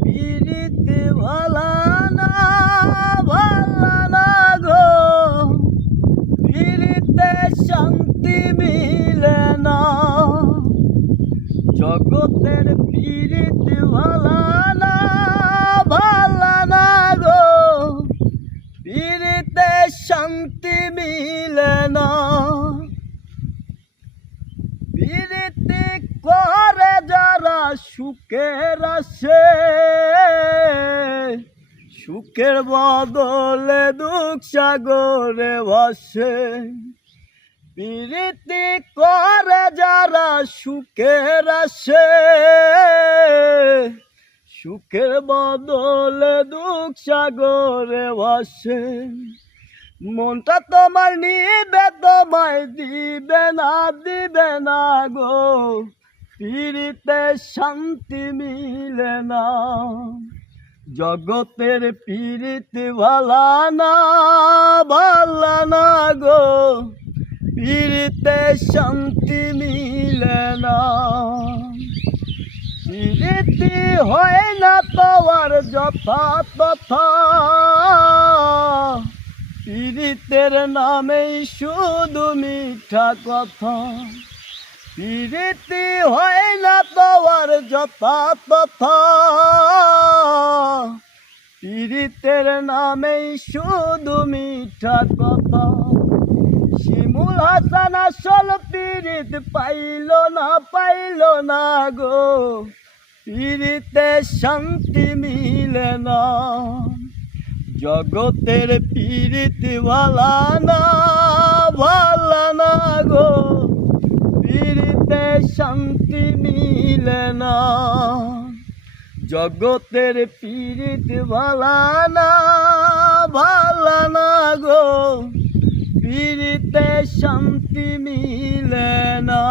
পিরিতে ভালা না ভালা না গো, পিরিতে শান্তি মিলে না। জগতের পিরিতে ভালা না ভালা না গো, পিরিতে শান্তি মিলে না। পিরিতি করে যারা সুখের আসে, সুখের বদলে দুঃখ সাগরে ভাসে। পিরিতি করে যারা সুখের আসে, সুখের বদলে দুঃখ সাগরে ভাসে। মনটা তোমার নিবে তোমায় দিবে না গো, পিরিতে শান্তি মিলে না। জগতের পিরিতি ভালা না গো, পিরিতে শান্তি মিলে না। পিরিতি হয় না তোমার যথা তথা, পিরিতের নামেই শুধু মিঠা কথা। পিরিতি হয় না তোমার যথা তথা, পিরিতের নামেই শুধু মিঠা কথা। শিমুল হাসান আসল পিরিত পাইল না গো, পিরিতে শান্তি মিলে না। জগতের পিরিতি ভালা না গো, পিরিতে শান্তি মিলে না। জগতের পিরিতি ভালা না গো, পিরিতে শান্তি মিলে না।